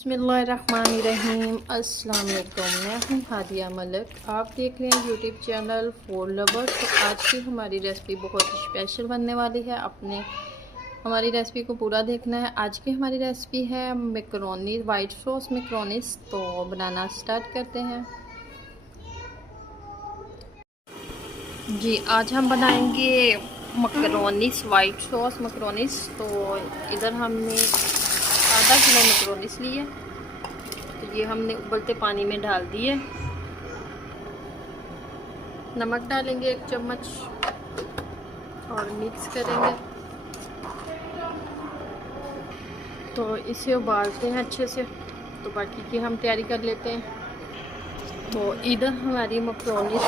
बिस्मिल्लाहिर्रहमानिर्रहीम। अस्सलाम वालेकुम। मैं हूँ हादिया मलिक। आप देख रहे हैं यूट्यूब चैनल फूड लवर। तो आज की हमारी रेसिपी बहुत ही स्पेशल बनने वाली है। आपने हमारी रेसिपी को पूरा देखना है। आज की हमारी रेसिपी है मैकरोनी, वाइट सॉस मैकरोनीस। तो बनाना स्टार्ट करते हैं। जी, आज हम बनाएंगे मैकरोनीस, वाइट सॉस मैकरोनीस। तो इधर हमने आधा किलो मैकरोनीस लिए। तो ये हमने उबलते पानी में डाल दिए। नमक डालेंगे 1 चम्मच और मिक्स करेंगे। तो इसे उबालते हैं अच्छे से। तो बाकी की हम तैयारी कर लेते हैं। तो इधर हमारी मैकरोनी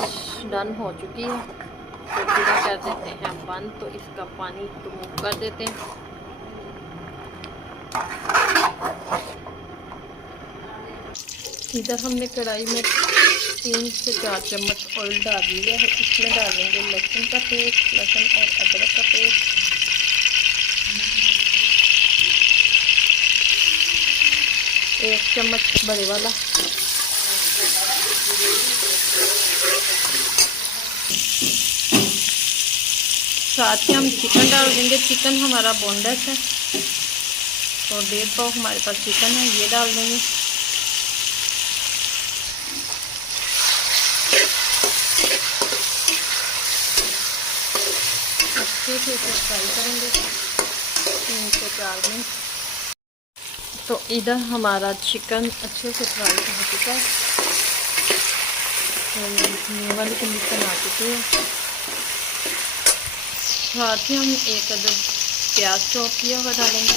डन हो चुकी है। तो पूरा कर देते हैं बंद। तो इसका पानी रिमूव कर देते हैं। इधर हमने कढ़ाई में 3 से 4 चम्मच ऑयल डाल दिया है। इसमें डालेंगे लहसुन का पेस्ट, लहसुन और अदरक का पेस्ट, 1 चम्मच बड़े वाला, साथ ही हम चिकन डाल देंगे। चिकन हमारा बोनलेस है, तो 1.5 पाव हमारे पास चिकन है, ये डाल देंगे। अच्छे से इसे फ्राई करेंगे 3 से 4 मिनट। तो इधर हमारा चिकन अच्छे से फ्राई हो चुका है। तो वाली कंडीशन आ चुकी है। साथ ही हम 1 अदद प्याज चॉप किया हुआ डालेंगे।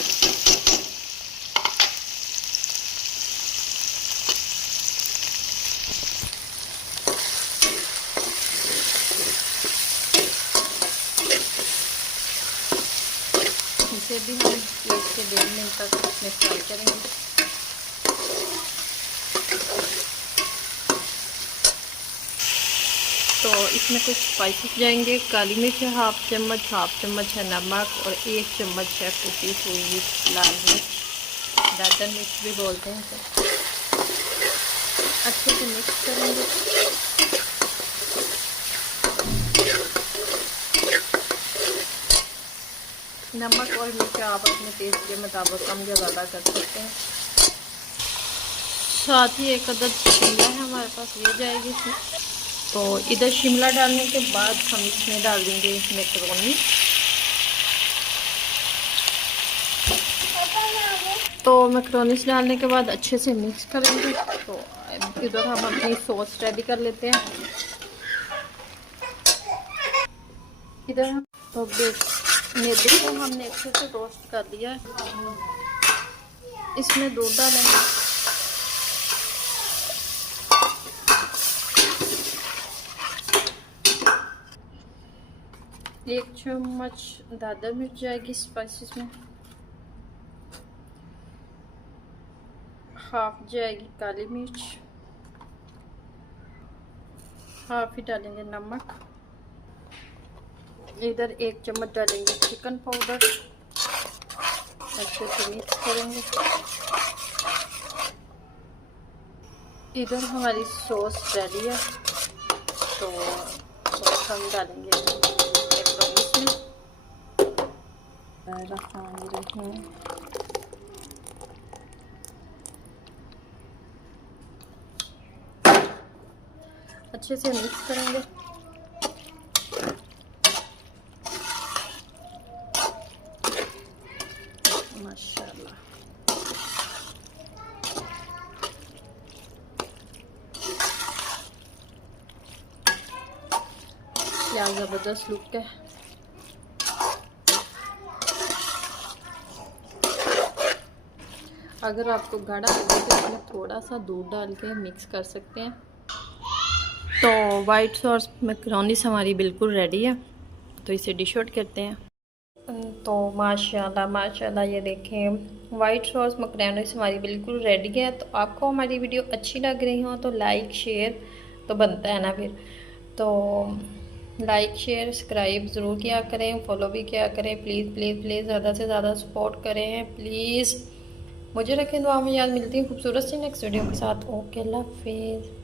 इसे भी हम 1 से 1.5 मिनट तक इसमें फ्राई करेंगे। तो इसमें कुछ स्पाइसेस जाएंगे। काली मिर्च है हाफ चम्मच है नमक, और 1 चम्मच है कुटी हुई लाल मिर्च, दादर मिर्च भी बोलते हैं। तो अच्छे से मिक्स करेंगे। नमक और मिर्च आप अपने टेस्ट के मुताबिक कम या ज़्यादा कर सकते हैं। साथ ही 1 अदद शिमला है हमारे पास, ये जाएगी इसमें। तो इधर शिमला डालने के बाद हम इसमें डाल देंगे मैकरोनी। तो मैकरोनीस डालने के बाद अच्छे से मिक्स करेंगे। तो इधर हम अपनी सॉस रेडी कर लेते हैं। इधर हम तो मैदे को हमने अच्छे से रोस्ट कर दिया है। इसमें दूध डालेंगे। एक चम्मच दादर मिर्च जाएगी स्पाइसेस में, हाफ जाएगी काली मिर्च, हाफ ही डालेंगे नमक। इधर 1 चम्मच डालेंगे चिकन पाउडर। अच्छे से मिक्स करेंगे। इधर हमारी सॉस रेडी है। तो हम डालेंगे मैकरोनीस में। अच्छे से मिक्स करेंगे। माशाल्लाह, क्या ज़बरदस्त लुक है। अगर आपको गाढ़ा लगे तो इसमें थोड़ा सा दूध डाल के मिक्स कर सकते हैं। तो वाइट सॉस मैकरोनीस हमारी बिल्कुल रेडी है। तो इसे डिश आउट करते हैं। तो माशाल्लाह माशाल्लाह, ये देखें वाइट सॉस मैकरोनीस हमारी बिल्कुल रेडी है। तो आपको हमारी वीडियो अच्छी लग रही हो तो लाइक शेयर तो बनता है ना फिर। तो लाइक शेयर सब्सक्राइब ज़रूर किया करें, फॉलो भी किया करें। प्लीज़ प्लीज़ प्लीज़ ज़्यादा से ज़्यादा सपोर्ट करें प्लीज़। मुझे रखें दुआ में याद। मिलती है खूबसूरत सी नेक्स्ट वीडियो के साथ। ओके, अल्लाह हाफिज़।